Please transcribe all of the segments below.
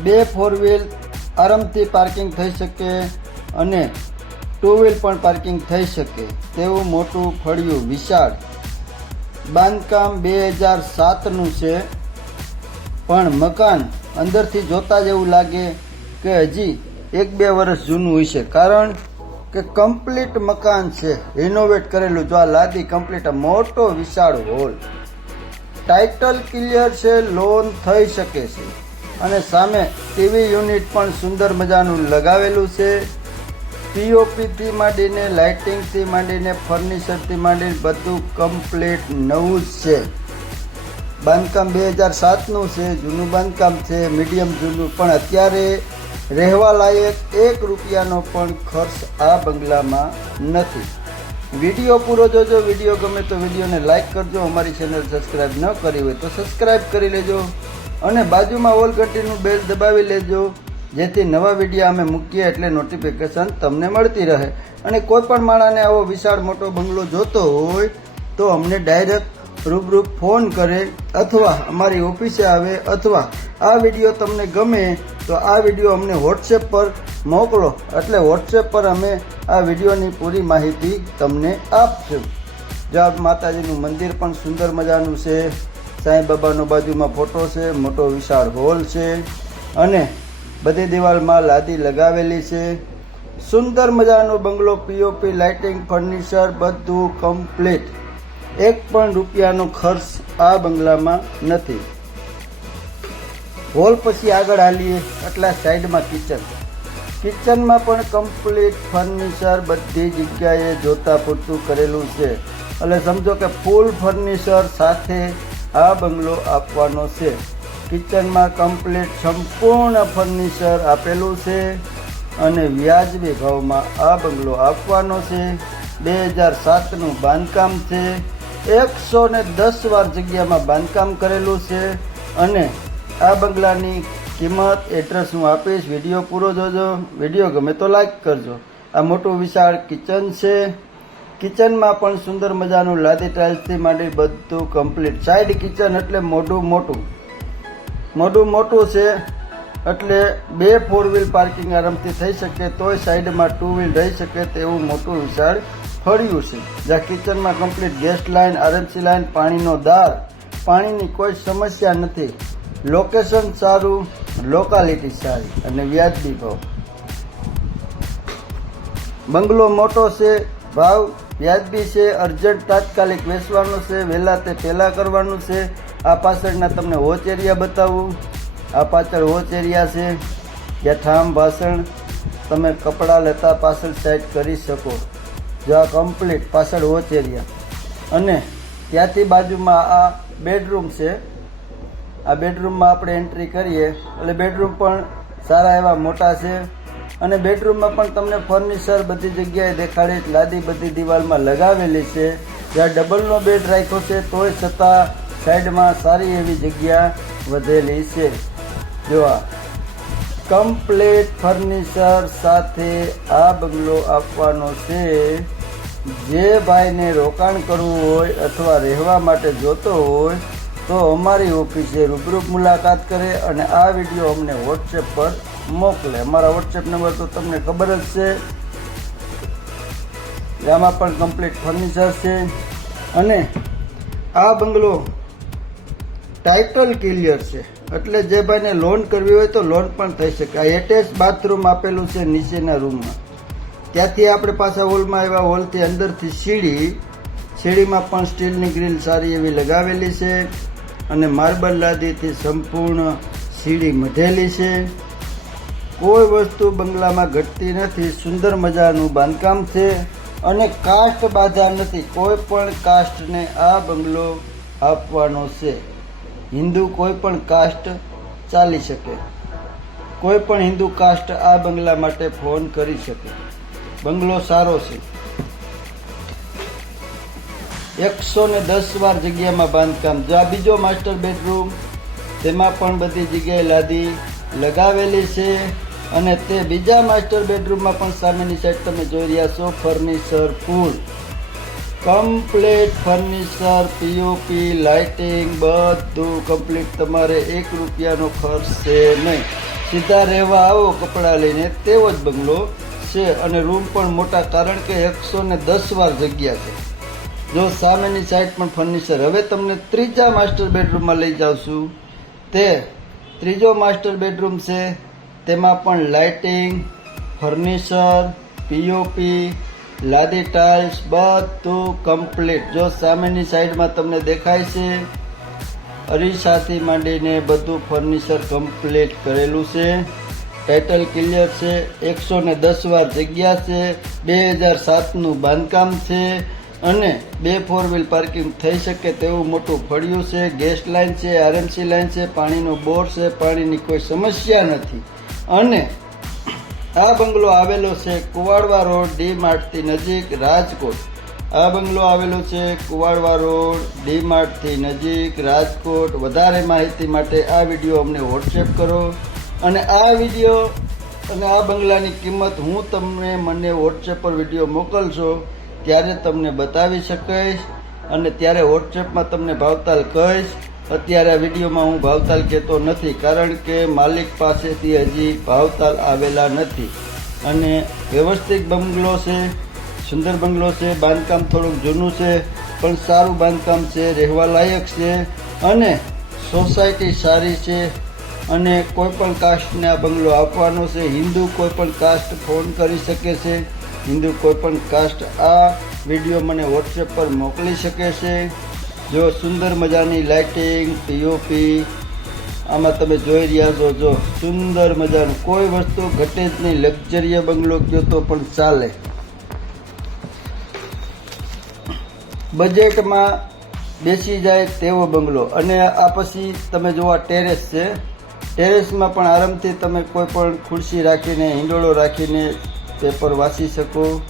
બે four wheel આરામથી parking થઈ શકે અને ટુ વ્હીલ પણ પાર્કિંગ થઈ શકે. તેવું મોટું ફળિયું વિશાળ બાંધકામ બે હજાર સાતનું છે. પણ મકાન અંદરથી જોતા જ એવું લાગે કે હજી એક બે વર્ષ જૂનું હોય છે. કારણ કે કમ્પ્લીટ મકાન છે. રિનોવેટ કરેલું. જો આ લાદી કમ્પ્લીટ મોટો વિશાળ હોલ. ટાઇટલ ક્લિયર છે. લોન થઈ શકે છે. અને સામે ટીવી યુનિટ પણ સુંદર મજાનું લગાવેલું છે. પીઓપીથી માંડીને લાઇટિંગથી માંડીને ફર્નિચરથી માંડીને બધું કમ્પ્લીટ નવું જ છે. બાંધકામ બે હજાર સાતનું છે, જૂનું બાંધકામ છે મીડિયમ જૂનું, પણ અત્યારે રહેવા લાયક એક રૂપિયાનો પણ ખર્ચ આ બંગલામાં નથી. વીડિયો પૂરો જોજો, વીડિયો ગમે તો વિડીયોને લાઇક કરજો. અમારી ચેનલ સબસ્ક્રાઈબ ન કરી હોય તો સબસ્ક્રાઈબ કરી લેજો. અને બાજુમાં ઓલ ઘંટીનું બેલ દબાવી લેજો. જેથી નવા વીડિયો અમે મૂકીએ એટલે નોટિફિકેશન તમને મળતી રહે. અને કોઈ પણ માળાને આવો વિશાળ મોટો બંગલો જોતો હોય, તો અમને ડાયરેક્ટ રૂબરૂ ફોન કરે અથવા અમારી ઓફિસે આવે અથવા આ વીડિયો તમને ગમે, તો આ વીડિયો અમને વોટ્સએપ પર મોકલો. એટલે વોટ્સએપ પર અમે આ વિડીયોની પૂરી માહિતી તમને આપશું. જ્યાં માતાજીનું મંદિર પણ સુંદર મજાનું છે. સાંઈ બાબાનો બાજુમાં ફોટો છે, મોટો વિશાળ હોલ છે અને બધી દિવાલમાં લાદી લગાવેલી છે. સુંદર મજાનો બંગલો પીઓપી લાઇટિંગ ફર્નિચર બધું કમ્પ્લીટ એક પણ રૂપિયાનો ખર્ચ આ બંગલામાં નથી. હોલ પછી આગળ હાલીએ એટલા સાઈડમાં કિચન કિચનમાં પણ કમ્પ્લીટ ફર્નિચર બધી જગ્યાએ જોતા પૂરતું કરેલું છે. એટલે સમજો કે ફૂલ ફર્નિચર સાથે આ બંગલો આપવાનો છે. કિચનમાં કમ્પ્લીટ સંપૂર્ણ ફર્નિચર આપેલું છે અને વ્યાજબી ભાવમાં આ બંગલો આપવાનો છે. બે હજાર સાતનું બાંધકામ છે. એકસો ને દસ વાર જગ્યામાં બાંધકામ કરેલું છે અને આ બંગલાની કિંમત એડ્રેસ હું આપીશ. વીડિયો પૂરો જોજો. વીડિયો ગમે તો લાઈક કરજો. આ મોટું વિશાળ કિચન છે. કિચનમાં પણ સુંદર મજાનું લાદી ટાઇલ્સથી માંડી બધું કમ્પ્લીટ સાઈડ કિચન એટલે મોઢું મોટું. મોઢું મોટું છે એટલે બે ફોર વ્હીલ પાર્કિંગ આરામથી થઈ શકે, તોય સાઈડમાં ટુ વ્હીલ રહી શકે તેવું મોટું વિશાળ ફળ્યું છે. જ્યાં કિચનમાં complete gas line RMC line પાણીનો દાર. પાણીની કોઈ સમસ્યા નથી. લોકેશન સારું લોકાલિટી સારી અને વ્યાજબી ભાવ. બંગલો મોટો છે, ભાવ વ્યાજબી છે, અર્જન્ટ તાત્કાલિક વેચવાનું છે, વહેલા તે પહેલાં કરવાનું છે. આ પાછળના તમને હોચ એરિયા બતાવું. આ પાછળ હોચ એરિયા છે. જ્યાં ઠામ ભાષણ. તમે કપડાં લેતા પાછળ સાઈડ કરી શકો. જો આ કમ્પ્લીટ પાછળ હોચ એરિયા. અને ત્યાંથી બાજુમાં આ બેડરૂમ છે. આ બેડરૂમમાં આપણે એન્ટ્રી કરીએ. એટલે બેડરૂમ પણ સારા એવા મોટા છે. અને બેડરૂમમાં પણ તમને ફર્નિચર બધી જગ્યાએ દેખાડે લાદી બધી દિવાલમાં લગાવેલી છે. જ્યાં ડબલનો બેડ રાખ્યો છે, તોય છતાં સાઈડમાં સારી એવી જગ્યા વધેલી છે. જોવા કમ્પ્લેટ ફર્નિચર સાથે આ બંગલો આપવાનો છે. જે ભાઈને રોકાણ કરવું હોય અથવા રહેવા માટે જોતો હોય, તો અમારી ઓફિસે રૂબરૂ મુલાકાત કરે અને આ વીડિયો અમને વોટ્સએપ પર મોકલે. અમારા વોટ્સએપ નંબર તો તમને ખબર જ છે. આમાં પણ કમ્પ્લીટ ફર્નિચર છે. અને આ બંગલો ટાઇટલ ક્લિયર છે. એટલે જે ભાઈને લોન કરવી હોય તો લોન પણ થઈ શકે. આ એટેચ બાથરૂમ આપેલું છે નીચેના રૂમમાં ત્યાંથી આપણે પાછા હોલમાં આવ્યા. હોલથી અંદરથી સીડી. સીડીમાં પણ સ્ટીલની ગ્રીલ સારી એવી લગાવેલી છે. અને માર્બલ લાદીથી સંપૂર્ણ સીડી મધેલી છે. કોઈ વસ્તુ બંગલામાં ઘટતી નથી, સુંદર મજાનું બાંધકામ છે અને કાસ્ટ બાધા નથી. કોઈ પણ કાસ્ટને આ બંગલો આપવાનો છે. હિન્દુ કોઈ પણ કાસ્ટ ચાલી શકે. કોઈ પણ હિન્દુ કાસ્ટ આ બંગલા માટે ફોન કરી શકે. બંગલો સારો છે. એકસો ને દસ વાર જગ્યામાં બાંધકામ. જો આ બીજો માસ્ટર બેડરૂમ, તેમાં પણ બધી જગ્યાએ લાદી લગાવેલી છે. અને તે બીજા માસ્ટર બેડરૂમમાં પણ સામેની સાઈડ તમે જોઈ રહ્યા છો furniture full complete furniture POP lighting બધું કમ્પ્લીટ તમારે એક રૂપિયાનો ખર્ચ છે નહીં. સીધા રહેવા આવો, કપડાં લઈને. તેવો જ બંગલો છે અને રૂમ પણ મોટા કારણ કે એકસો ને દસ વાર જગ્યા છે. જો સામેની સાઈડ પણ ફર્નિચર હવે તમને ત્રીજા માસ્ટર બેડરૂમમાં લઈ જાઉં છું. તે ત્રીજો માસ્ટર બેડરૂમ છે. તેમાં પણ લાઇટિંગ, ફર્નિચર પીઓપી લાદી ટાઇલ્સ, બધું કમ્પ્લીટ. જો સામેની સાઈડમાં તમને દેખાય છે, અરીસાથી માંડીને બધું ફર્નિચર કમ્પ્લીટ કરેલું છે. ટાઇટલ ક્લિયર છે, એકસો ને દસ વાર જગ્યા છે, બે હજાર સાતનું બાંધકામ છે અને બે ફોર વ્હીલ પાર્કિંગ થઈ શકે તેવું મોટું ફળિયું છે ગેસ લાઇન છે આરએમસી લાઇન છે, પાણીનો બોર છે, પાણીની કોઈ સમસ્યા નથી. અને આ બંગલો આવેલો છે કુવાડવા રોડ ડી માર્ટથી નજીક રાજકોટ. આ બંગલો આવેલો છે કુવાડવા રોડ ડી માર્ટથી નજીક રાજકોટ. વધારે માહિતી માટે આ વીડિયો અમને વોટ્સએપ કરો. અને આ વીડિયો અને આ બંગલાની કિંમત હું તમને મને વોટ્સએપ પર વીડિયો મોકલશો, ત્યારે તમને બતાવી શકીશ અને ત્યારે વોટ્સએપમાં તમને ભાવતાલ કહીશ. અત્યારે વિડીયોમાં હું ભાવતાલ કહેતો નથી, કારણ કે માલિક પાસેથી હજી ભાવતાલ આવેલા નથી. અને વ્યવસ્થિત બંગલો છે, સુંદર બંગલો છે, બાંધકામ થોડુંક જૂનું છે, પણ સારું બાંધકામ છે રહેવા લાયક છે, અને સોસાયટી સારી છે, અને કોઈપણ કાસ્ટને આ બંગલો આપવાનો છે. હિન્દુ કોઈપણ કાસ્ટ ફોન કરી શકે છે, હિન્દુ કોઈ પણ કાસ્ટ આ વીડિયો મને વોટ્સએપ પર મોકલી શકે છે. જો સુંદર મજાની લાઇટિંગ પીઓપી આમાં તમે જોઈ રહ્યા છો, જો સુંદર મજાનું, કોઈ વસ્તુ ઘટે જ નહીં લક્ઝરીય બંગલો કયો તો પણ ચાલે. બજેટમાં બેસી જાય તેવો બંગલો. અને આ પછી તમે જોવા ટેરેસ છે. ટેરેસમાં પણ આરામથી તમે કોઈ પણ ખુરશી રાખીને, હિંડોળો રાખીને પેપર વાંચી શકો.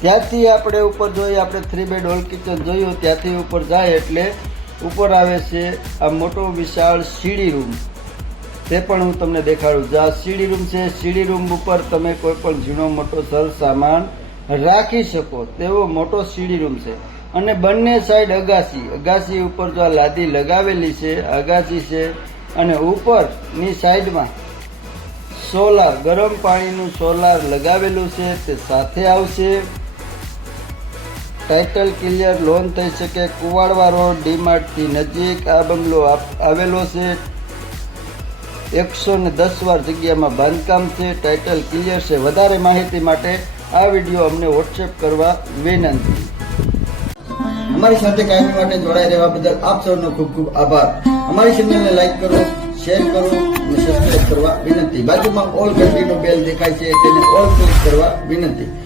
ત્યાંથી આપણે ઉપર જોઈએ, આપણે થ્રી બેડ હોલ કિચન જોયું, ત્યાંથી ઉપર જાય એટલે ઉપર આવે છે આ મોટો વિશાળ સીડી રૂમ તે પણ હું તમને દેખાડું જો આ સીડી રૂમ છે. સીડી રૂમ ઉપર તમે કોઈ પણ ઝીણો મોટો સર સામાન રાખી શકો તેવો મોટો સીડી રૂમ છે. અને બંને સાઈડ અગાસી. અગાસી ઉપર જો આ લાદી લગાવેલી છે, અગાસી છે, અને ઉપરની સાઈડમાં સોલાર, ગરમ પાણીનું સોલાર લગાવેલું છે, તે સાથે આવશે. ટાઇટલ ક્લિયર લોન થઈ શકે. કુવાડવા રોડ ડીમાર્ટથી નજીક. આ બંગલો આવેલો છે. એકસો ને દસ વાર જગ્યામાં બાંધકામ છે. ટાઇટલ ક્લિયર છે. વધારે માહિતી માટે આ વીડિયો અમને વોટ્સએપ કરવા વિનંતી. અમારી સાથે કાયમી માટે જોડાઈ રહેવા બદલ આપ સૌનો ખૂબ ખૂબ આભાર. અમારી ચેનલને લાઈક કરો, શેર કરો અને સબસ્ક્રાઇબ કરવા વિનંતી. બાજુમાં ઓલ ઘંટીનો બેલ દેખાય છે, તેને ઓલ ક્લિક કરવા વિનંતી.